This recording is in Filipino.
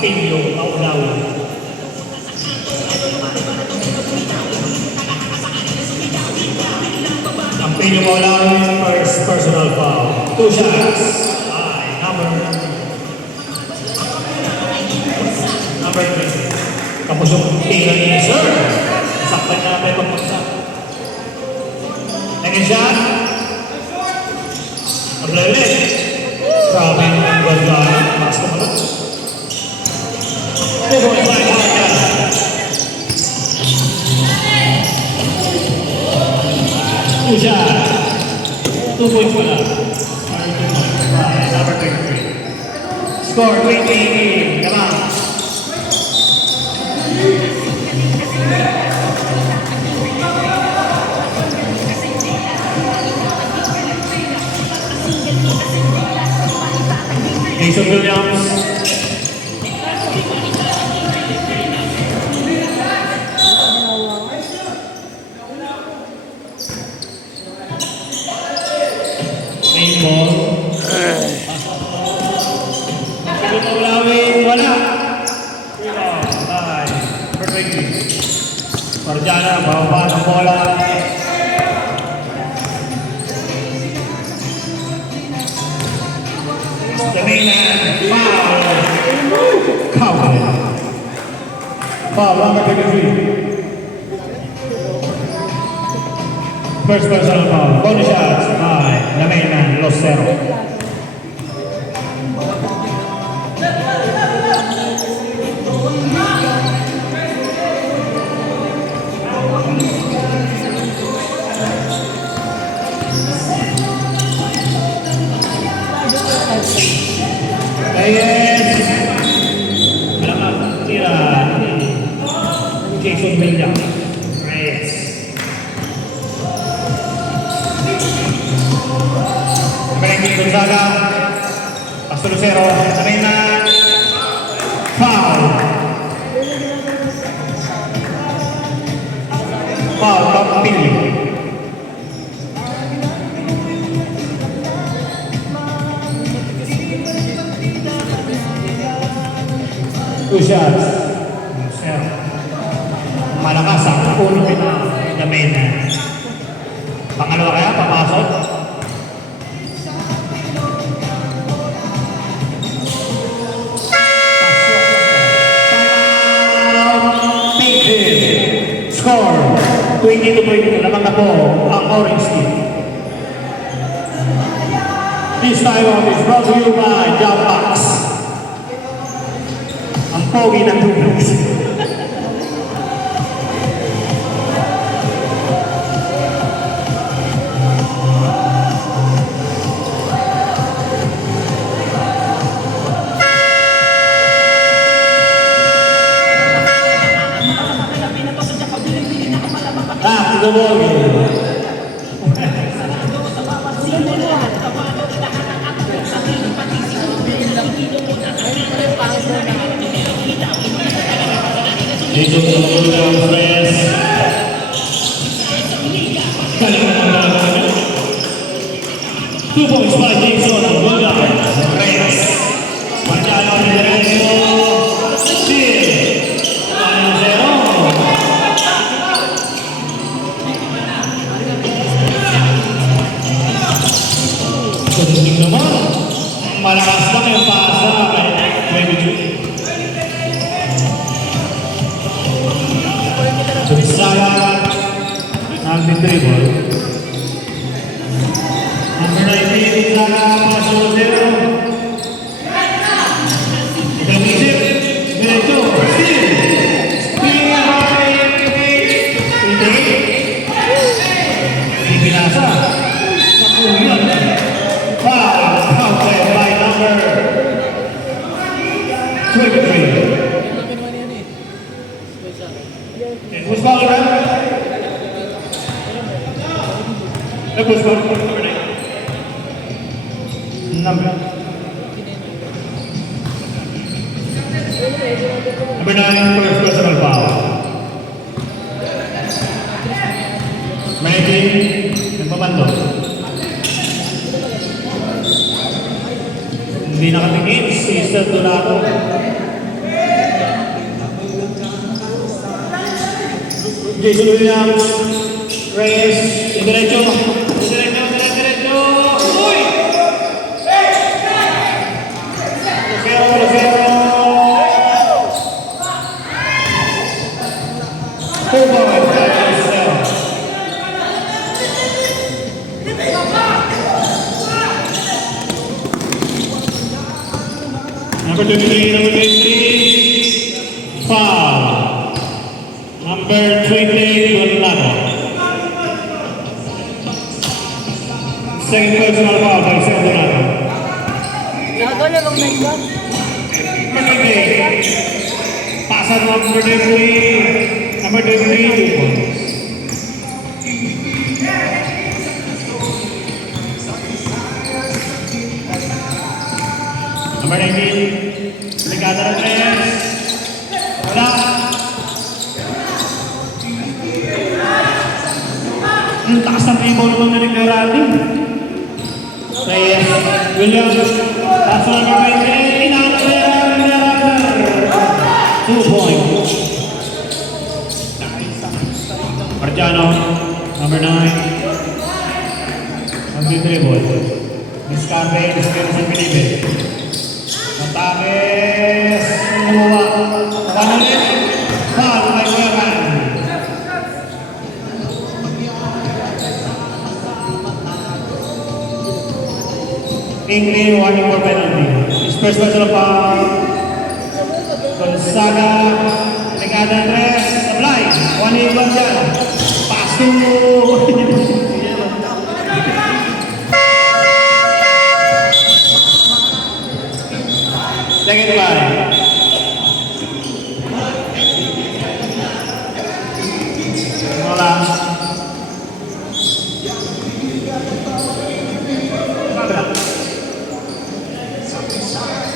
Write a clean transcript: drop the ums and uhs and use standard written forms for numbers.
Campillo Maulaw. Campillo Maulaw first personal foul. 2 shots by number 20. Tapos yung tira ni Sir. Saktan na natin pagpunta. Second shot. Apply ulit. Grabe yung ganda. Mas naman. 2 points by Marca. Two shot. 2 points pala. Number 23. Score 20-18. Come on. Jason Williams. Main ball. Ulawin, wala. Ay, perfectly. Parjana, bawah ng bola. The main man, foul. Foul, number 23. First personal foul. Bonus shots by the main man, Lucero. Reyes. Alamak, tira. Jason Williams. Reyes. Benedict Gonzaga. Pasto Lucero. Arena. Foul. Foul, Campillo. Two shots. Malakas ang puno na main. Pangalawa kaya, papasok. Score 20-20. Lamang na po ang orange team. This time out is brought to you by Jump Box. Ang pogi ng Duplex. Back to the ball game. Jason Williams, Reyes. Two points by Jason Williams, Reyes. Marciano Lorenzo, Steele. 1-0. Kuning naman. Malakas lang yung pasa kay 22. Gonzaga, nag-dribble. Number 19, Gonzaga, paso 0. Ikaw-isip, diretso, steal. Steal by Hindi. Hindi pinasa. Nakuyan. Foul, counted by number 23. Who's foul, right? Who's foul? Number 9, first personal foul. Managing, nagpapanto. Hindi nakatingin si Sir Donato. Jason Williams. Reyes. Diretso. Diretso. Uy! Lucero. 2 points. Number 23, foul. Number 28, Donlago. Second personal foul by Sir Donlago. Nakakalabang na ito. Number 28, pass on number 23, 2 points. Number 19, Ligada ng Reyes. Wala. Ang takas ng rebound naman na nagkarali. Reyes, Williams, pass on number 20, Inangan, 2 points. Marciano, number 9. Mag-dribble. Discarte sa Pilipe. Ataques, Nuwa, Panalit, foul by Cuevan. Ingley, warning for penalty. His first personal foul. Gonzaga, Ligada Andres, Sablay, 1-8 dyan. Pass to... Second by